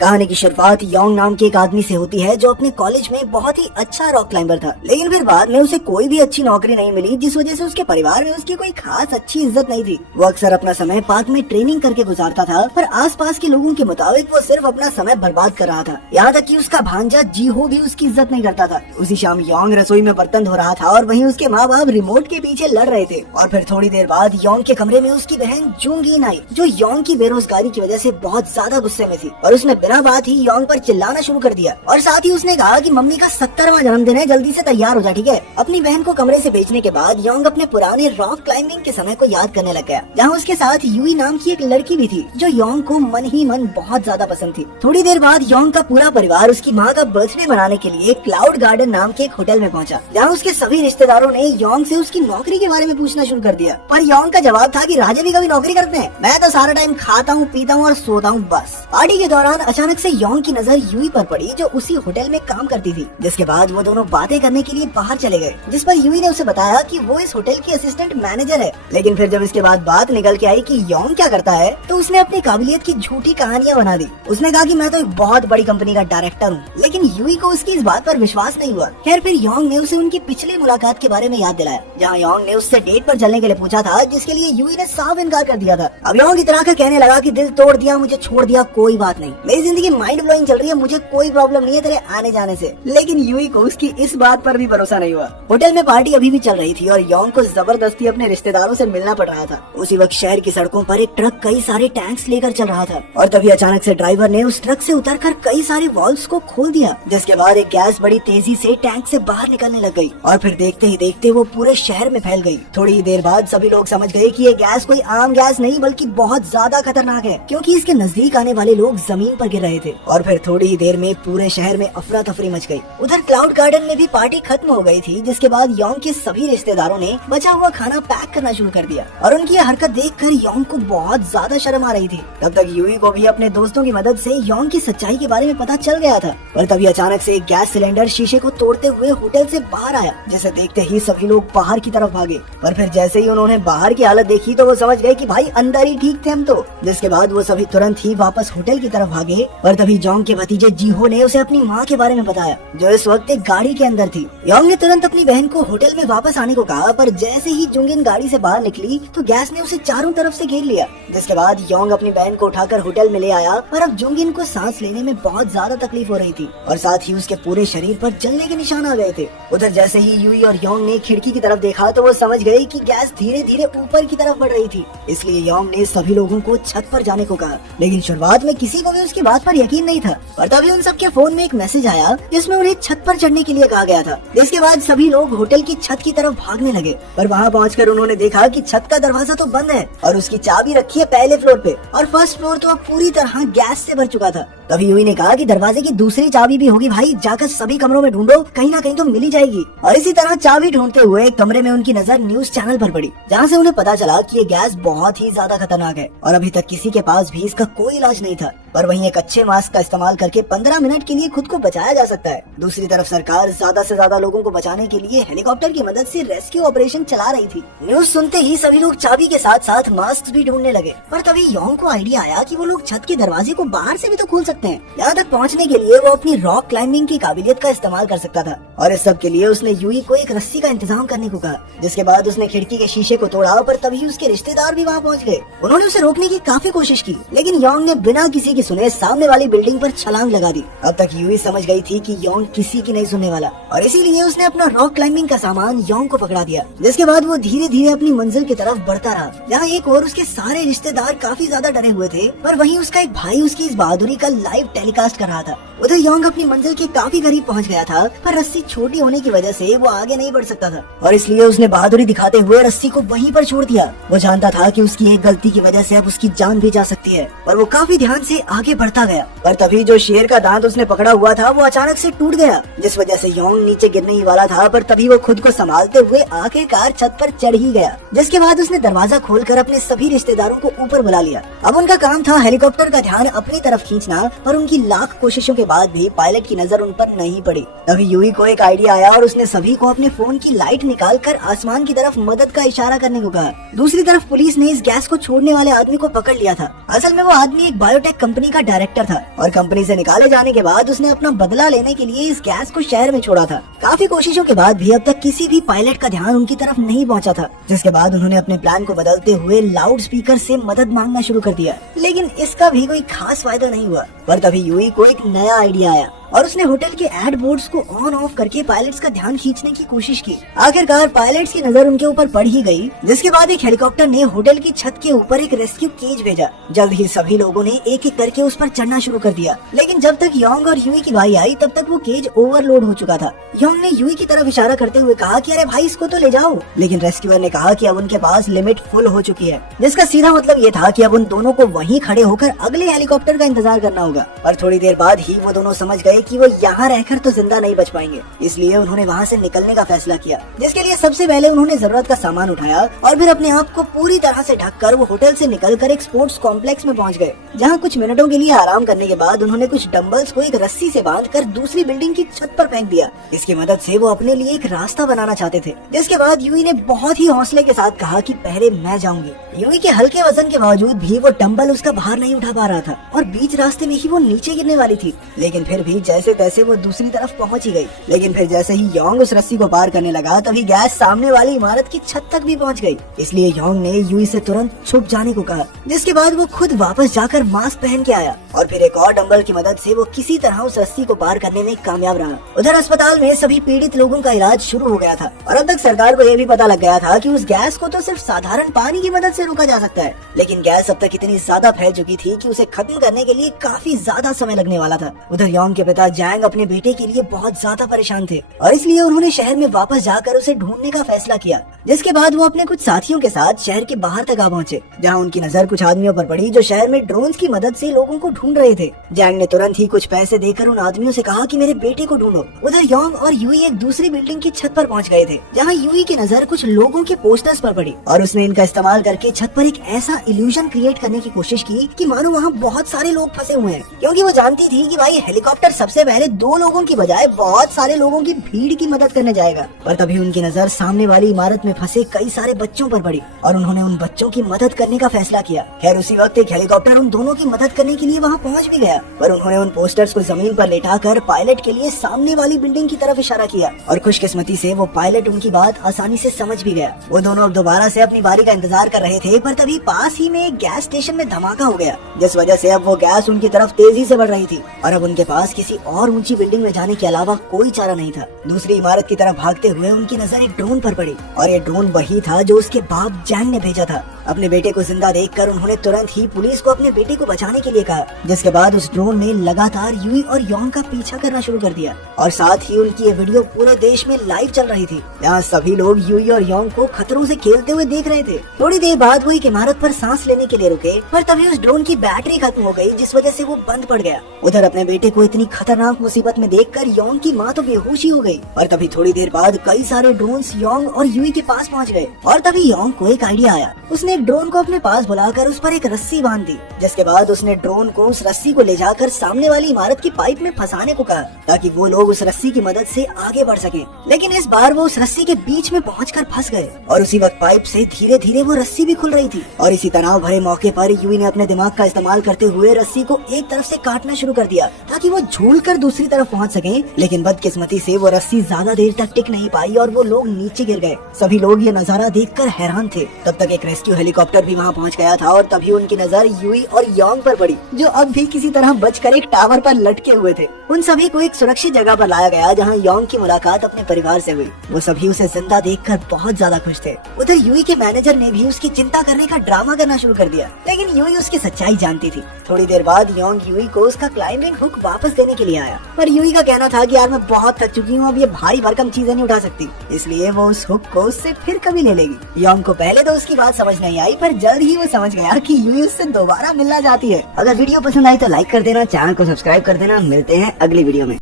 कहानी की शुरुआत योंग नाम के एक आदमी से होती है जो अपने कॉलेज में बहुत ही अच्छा रॉक क्लाइंबर था, लेकिन फिर बाद में उसे कोई भी अच्छी नौकरी नहीं मिली, जिस वजह से उसके परिवार में उसकी कोई खास अच्छी इज्जत नहीं थी। वो अक्सर अपना समय पार्क में ट्रेनिंग करके गुजारता था, पर आसपास के लोगों के मुताबिक वो सिर्फ अपना समय बर्बाद कर रहा था। यहाँ तक कि उसका भांजा जीहो भी उसकी इज्जत नहीं करता था। उसी शाम योंग रसोई में बर्तन धो रहा था और वहीं उसके माँ बाप रिमोट के पीछे लड़ रहे थे। और फिर थोड़ी देर बाद योंग के कमरे में उसकी बहन जूंगीन आई, जो योंग की बेरोजगारी की वजह से बहुत ज्यादा गुस्से में थी और उसने बिना बात ही योंग पर चिल्लाना शुरू कर दिया। और साथ ही उसने कहा कि मम्मी का 70वां जन्मदिन है, जल्दी से तैयार हो जा, ठीक है। अपनी बहन को कमरे से भेजने के बाद योंग अपने पुराने रॉक क्लाइंबिंग के समय को याद करने लग गया, जहाँ उसके साथ यूई नाम की एक लड़की भी थी जो योंग को मन ही मन बहुत ज्यादा पसंद थी। थोड़ी देर बाद योंग का पूरा परिवार उसकी माँ का बर्थडे मनाने के लिए क्लाउड गार्डन नाम के एक होटल में पहुंचा, जहाँ उसके सभी रिश्तेदारों ने योंग से उसकी नौकरी के बारे में पूछना शुरू कर दिया। पर योंग का जवाब था कि राजा भी कभी नौकरी करते हैं, मैं तो सारा टाइम खाता हूँ, पीता हूँ और सोता हूँ बस। पार्टी के दौरान अचानक से योंग की नजर यूई पर पड़ी, जो उसी होटल में काम करती थी, जिसके बाद वो दोनों बातें करने के लिए बाहर चले गए, जिस पर यूई ने उसे बताया कि वो इस होटल की असिस्टेंट मैनेजर है। लेकिन फिर जब इसके बाद बात निकल के आई कि योंग क्या करता है, तो उसने अपनी काबिलियत की झूठी कहानियां बना दी। उसने कहा कि मैं तो एक बहुत बड़ी कंपनी का डायरेक्टर हूँ, लेकिन यूई को उसकी इस बात पर विश्वास नहीं हुआ। खैर फिर योंग ने उसे उनकी पिछली मुलाकात के बारे में याद दिलाया, जहाँ योंग ने उससे डेट पर चलने के लिए पूछा था, जिसके लिए यूई ने साफ इनकार कर दिया था। अब योंग इतना का कहने लगा कि दिल तोड़ दिया, मुझे छोड़ दिया, कोई बात नहीं, मेरी जिंदगी माइंड ब्लोइंग चल रही है, मुझे कोई प्रॉब्लम नहीं है तेरे आने जाने से। लेकिन यूई को उसकी इस बात पर भी भरोसा नहीं हुआ। होटल में पार्टी अभी भी चल रही थी और योंग को जबरदस्ती अपने रिश्तेदारों से मिलना पड़ रहा था। उसी वक्त शहर की सड़कों पर एक ट्रक कई सारे टैंक्स लेकर चल रहा था और तभी अचानक से ड्राइवर ने उस ट्रक से उतरकर कई सारे वॉल्व्स को खोल दिया, जिसके बाद एक गैस बड़ी तेजी से टैंक से बाहर निकलने लग गई और फिर देखते ही देखते वो पूरे शहर में फैल गई। थोड़ी ही देर बाद सभी लोग समझ गए कि ये गैस कोई आम गैस नहीं बल्कि बहुत ज्यादा खतरनाक है, क्योंकि इसके नजदीक आने वाले लोग जमीन पर गिर रहे थे। और फिर थोड़ी ही देर में पूरे शहर में अफरा तफरी मच गई। उधर क्लाउड गार्डन में भी पार्टी खत्म हो गई थी, जिसके बाद योंग के सभी रिश्तेदारों ने बचा हुआ खाना पैक करना शुरू कर दिया और उनकी यह हरकत देखकर योंग को बहुत ज्यादा शर्म आ रही थी। तब तक यूई को भी अपने दोस्तों की मदद से योंग की सच्चाई के बारे में पता चल गया था। पर तभी अचानक से एक गैस सिलेंडर शीशे को तोड़ते हुए होटल से बाहर आया, जिसे देखते ही सभी लोग बाहर की तरफ भागे। पर फिर जैसे ही उन्होंने बाहर की हालत देखी तो वो समझ गए कि भाई अंदर ही ठीक थे हम तो। जिसके बाद वो सभी तुरंत ही वापस होटल की तरफ भागे। पर तभी योंग के भतीजे जीहो ने उसे अपनी माँ के बारे में बताया, जो इस वक्त एक गाड़ी के अंदर थी। योंग ने तुरंत अपनी बहन को होटल में वापस आने को कहा, पर जैसे ही जुंगिन गाड़ी से बाहर निकली तो गैस ने उसे चारों तरफ से घेर लिया। जिसके बाद योंग अपनी बहन को उठाकर होटल में ले आया, पर अब जुंगिन को सांस लेने में बहुत ज्यादा तकलीफ हो रही थी और साथ ही उसके पूरे शरीर पर जलने के निशान आ गए थे। उधर जैसे ही यूई और योंग ने खिड़की की तरफ देखा तो वो समझ गए कि गैस धीरे धीरे ऊपर की तरफ बढ़ रही थी। इसलिए योंग ने सभी लोगों को छत पर जाने को कहा, लेकिन शुरुआत में किसी को भी उसकी बात पर यकीन नहीं था। और तभी उन सबके फोन में एक मैसेज आया, जिसमें उन्हें छत पर चढ़ने के लिए कहा गया था। जिसके बाद सभी लोग होटल की छत की तरफ भागने लगे, पर वहाँ पहुंचकर उन्होंने देखा कि छत का दरवाजा तो बंद है और उसकी चाबी रखी है पहले फ्लोर पे और फर्स्ट फ्लोर तो अब पूरी तरह गैस से भर चुका था। तभी यूई ने कहा कि दरवाजे की दूसरी चाबी भी होगी भाई, जाकर सभी कमरों में ढूंढो, कहीं ना कहीं तो मिल ही जाएगी। और इसी तरह चाबी ढूंढते हुए एक कमरे में उनकी नजर न्यूज चैनल पर पड़ी, जहाँ से उन्हें पता चला कि ये गैस बहुत ही ज्यादा खतरनाक है और अभी तक किसी के पास भी इसका कोई इलाज नहीं था। पर वहीं एक अच्छे मास्क का इस्तेमाल करके 15 मिनट के लिए खुद को बचाया जा सकता है। दूसरी तरफ सरकार ज्यादा से ज्यादा लोगों को बचाने के लिए हेलीकॉप्टर की मदद से रेस्क्यू ऑपरेशन चला रही थी। न्यूज सुनते ही सभी लोग चाबी के साथ साथ मास्क भी ढूंढने लगे। पर तभी योंग को आइडिया आया कि वो लोग छत के दरवाजे को बाहर से भी तो खोल सकते हैं। यहाँ तक पहुँचने के लिए वो अपनी रॉक क्लाइंबिंग की काबिलियत का इस्तेमाल कर सकता था और इस सब के लिए उसने यूई को एक रस्सी का इंतजाम करने को कहा। जिसके बाद उसने खिड़की के शीशे को तोड़ा, पर तभी उसके रिश्तेदार भी वहाँ पहुँच गए। उन्होंने उसे रोकने की काफी कोशिश की, लेकिन योंग ने बिना किसी की सुने सामने वाली बिल्डिंग पर छलांग लगा दी। अब तक यूई समझ गई थी कि योंग किसी की नहीं सुनने वाला और इसीलिए उसने अपना रॉक क्लाइंबिंग का सामान योंग को पकड़ा दिया। जिसके बाद वो धीरे धीरे अपनी मंजिल की तरफ बढ़ता रहा, जहाँ एक और उसके सारे रिश्तेदार काफी ज्यादा डरे हुए थे, पर वहीं उसका एक भाई उसकी इस बहादुरी का लाइव टेलीकास्ट कर रहा था। उधर योंग अपनी मंजिल के काफी करीब पहुँच गया था, पर रस्सी छोटी होने की वजह से वो आगे नहीं बढ़ सकता था और इसलिए उसने बहादुरी दिखाते हुए रस्सी को वहीं पर छोड़ दिया। वो जानता था कि उसकी एक गलती की वजह से अब उसकी जान भी जा सकती है, पर वो काफी ध्यान से आगे बढ़ता गया। पर तभी जो शेर का दांत उसने पकड़ा हुआ था वो अचानक से टूट गया, जिस वजह से योंग नीचे गिरने ही वाला था, पर तभी वो खुद को संभालते हुए आखिरकार छत पर चढ़ ही गया। जिसके बाद उसने दरवाजा खोलकर अपने सभी रिश्तेदारों को ऊपर बुला लिया। अब उनका काम था हेलीकॉप्टर का ध्यान अपनी तरफ खींचना पर उनकी लाख कोशिशों के बाद भी पायलट की नजर उन पर नहीं पड़ी। तभी यूई को एक आइडिया आया और उसने सभी को अपने फोन की लाइट निकालकर आसमान की तरफ मदद का इशारा करने को कहा। दूसरी तरफ पुलिस ने इस गैस को छोड़ने वाले आदमी को पकड़ लिया था। असल में वो आदमी एक बायोटेक कंपनी का डायरेक्टर था और कंपनी से निकाले जाने के बाद उसने अपना बदला लेने के लिए इस गैस को शहर में छोड़ा था। काफी कोशिशों के बाद भी अब तक किसी भी पायलट का ध्यान उनकी तरफ नहीं पहुंचा था, जिसके बाद उन्होंने अपने प्लान को बदलते हुए लाउड स्पीकर से मदद मांगना शुरू कर दिया। लेकिन इसका भी कोई खास फायदा नहीं हुआ। पर तभी यूई को एक नया आइडिया आया और उसने होटल के एड बोर्ड्स को ऑन ऑफ करके पायलट्स का ध्यान खींचने की कोशिश की। आखिरकार पायलट्स की नजर उनके ऊपर पड़ ही गई, जिसके बाद एक हेलीकॉप्टर ने होटल की छत के ऊपर एक रेस्क्यू केज भेजा। जल्द ही सभी लोगों ने एक एक करके उस पर चढ़ना शुरू कर दिया। लेकिन जब तक योंग और यूई की बारी आई तब तक वो केज ओवरलोड हो चुका था। योंग ने यूई की तरफ इशारा करते हुए कहा कि अरे भाई इसको तो ले जाओ, लेकिन रेस्क्यूअर ने कहा कि अब उनके पास लिमिट फुल हो चुकी है, जिसका सीधा मतलब ये था कि अब उन दोनों को वहीं खड़े होकर अगले हेलीकॉप्टर का इंतजार करना होगा। पर थोड़ी देर बाद ही वो दोनों समझ गए कि वो यहाँ रहकर तो जिंदा नहीं बच पाएंगे, इसलिए उन्होंने वहाँ से निकलने का फैसला किया, जिसके लिए सबसे पहले उन्होंने जरूरत का सामान उठाया और फिर अपने आप को पूरी तरह से ढककर वो होटल से निकलकर एक स्पोर्ट्स कॉम्प्लेक्स में पहुँच गए, जहाँ कुछ मिनटों के लिए आराम करने के बाद उन्होंने कुछ डंबल्स को एक रस्सी से बांधकर दूसरी बिल्डिंग की छत पर फेंक दिया। इसकी मदद से वो अपने लिए एक रास्ता बनाना चाहते थे। जिसके बाद यूई ने बहुत ही हौसले के साथ कहा कि पहले मैं जाऊंगी। यूई के हल्के वजन के बावजूद भी वो डंबल उसका भार नहीं उठा पा रहा था और बीच रास्ते में ही वो नीचे गिरने वाली थी, लेकिन फिर भी जैसे तैसे वो दूसरी तरफ पहुंच ही गई। लेकिन फिर जैसे ही योंग उस रस्सी को पार करने लगा तभी गैस सामने वाली इमारत की छत तक भी पहुंच गई। इसलिए योंग ने यूई से तुरंत छुप जाने को कहा, जिसके बाद वो खुद वापस जाकर मास्क पहन के आया और फिर एक और डंबल की मदद से वो किसी तरह उस रस्सी को पार करने में कामयाब रहा। उधर अस्पताल में सभी पीड़ित लोगों का इलाज शुरू हो गया था और अब तक सरकार को यह भी पता लग गया था कि उस गैस को तो सिर्फ साधारण पानी की मदद से रोका जा सकता है, लेकिन गैस अब तक इतनी ज्यादा फैल चुकी थी कि उसे खत्म करने के लिए काफी ज्यादा समय लगने वाला था। उधर योंग के पिता जैंग अपने बेटे के लिए बहुत ज्यादा परेशान थे और इसलिए उन्होंने शहर में वापस जाकर उसे ढूंढने का फैसला किया, जिसके बाद वो अपने कुछ साथियों के साथ शहर के बाहर तक आ पहुंचे, जहां उनकी नजर कुछ आदमियों पर पड़ी जो शहर में ड्रोन्स की मदद से लोगों को ढूंढ रहे थे। जैंग ने तुरंत ही कुछ पैसे देकर उन आदमियों से कहा कि मेरे बेटे को ढूंढो। उधर योंग और यूई एक दूसरी बिल्डिंग की छत पर पहुंच गए थे, जहां यूई की नजर कुछ लोगों के पोस्टर्स पर पड़ी और उसने इनका इस्तेमाल करके छत पर एक ऐसा इल्यूजन क्रिएट करने की कोशिश की कि मानो वहाँ बहुत सारे लोग फंसे हुए हैं, क्योंकि वो जानती थी कि भाई हेलीकॉप्टर सबसे पहले 2 लोगों की बजाय बहुत सारे लोगों की भीड़ की मदद करने जाएगा। पर तभी उनकी नजर सामने वाली इमारत में फंसे कई सारे बच्चों पर पड़ी और उन्होंने उन बच्चों की मदद करने का फैसला किया। खैर उसी वक्त एक हेलीकॉप्टर उन दोनों की मदद करने के लिए वहाँ पहुँच भी गया, पर उन्होंने उन पोस्टर्स को जमीन पर लेटाकर पायलट के लिए सामने वाली बिल्डिंग की तरफ इशारा किया और खुशकिस्मती से वो पायलट उनकी बात आसानी से समझ भी गया। वो दोनों अब दोबारा से अपनी बारी का इंतजार कर रहे थे, पर तभी पास ही में एक गैस स्टेशन में धमाका हो गया, जिस वजह से अब वो गैस उनकी तरफ तेजी से बढ़ रही थी और अब उनके पास किसी और ऊंची बिल्डिंग में जाने के अलावा कोई चारा नहीं था। दूसरी इमारत की तरफ भागते हुए उनकी नजर एक ड्रोन पर पड़ी और ये ड्रोन वही था जो उसके बाप जैंग ने भेजा था। अपने बेटे को जिंदा देखकर उन्होंने तुरंत ही पुलिस को अपने बेटे को बचाने के लिए कहा, जिसके बाद उस ड्रोन ने लगातार यूई और योंग का पीछा करना शुरू कर दिया और साथ ही उनकी ये वीडियो पूरे देश में लाइव चल रही थी। यहाँ सभी लोग यूई और योंग को खतरों से खेलते हुए देख रहे थे। थोड़ी देर बाद वो एक इमारत पर सांस लेने के लिए रुके, पर तभी उस ड्रोन की बैटरी खत्म हो गई, जिस वजह से वो बंद पड़ गया। उधर अपने बेटे को इतनी खतरनाक मुसीबत में देखकर योंग की माँ तो बेहोश ही हो गई। और तभी थोड़ी देर बाद कई सारे ड्रोन्स योंग और यूई के पास पहुँच गए और तभी योंग को एक आइडिया आया। उसने एक ड्रोन को अपने पास बुलाकर उस पर एक रस्सी बांध दी, जिसके बाद उसने ड्रोन को उस रस्सी को ले जाकर सामने वाली इमारत की पाइप में फंसाने को कहा, ताकि वो लोग उस रस्सी की मदद से आगे बढ़ सकें। लेकिन इस बार वो उस रस्सी के बीच में पहुंचकर फंस गए और उसी वक्त पाइप से धीरे धीरे वो रस्सी भी खुल रही थी। और इसी तनाव भरे मौके पर यूई ने अपने दिमाग का इस्तेमाल करते हुए रस्सी को एक तरफ से काटना शुरू कर दिया, ताकि वो झूलकर दूसरी तरफ पहुंच सके। लेकिन बदकिस्मती से वो रस्सी ज्यादा देर तक टिक नहीं पाई और वो लोग नीचे गिर गए। सभी लोग ये नजारा देखकर हैरान थे। तब तक एक रेस्क्यू हेलीकॉप्टर भी वहाँ पहुँच गया था और तभी उनकी नजर यूई और योंग पर पड़ी, जो अब भी किसी तरह बचकर एक टावर पर लटके हुए थे। उन सभी को एक सुरक्षित जगह पर लाया गया, जहाँ योंग की मुलाकात अपने परिवार से हुई। वो सभी उसे जिंदा देखकर बहुत ज्यादा खुश थे। उधर यूई के मैनेजर ने भी उसकी चिंता करने का ड्रामा करना शुरू कर दिया, लेकिन यूई उसकी सच्चाई जानती थी। थोड़ी देर बाद योंग यूई को उसका क्लाइंबिंग हुक वापस देने के लिए आया, पर यूई का कहना था कि यार मैं बहुत थक चुकी हूँ, अब ये भारी भरकम चीजें नहीं उठा सकती, इसलिए वो उस हुक को उससे फिर कभी ले लेगी। योंग को पहले तो उसकी बात समझ नहीं आई, पर जल्द ही वो समझ गया कि यूई उससे दोबारा मिलना चाहती है। अगर वीडियो पसंद आई तो लाइक कर देना, चैनल को सब्सक्राइब कर देना। मिलते हैं अगली वीडियो में।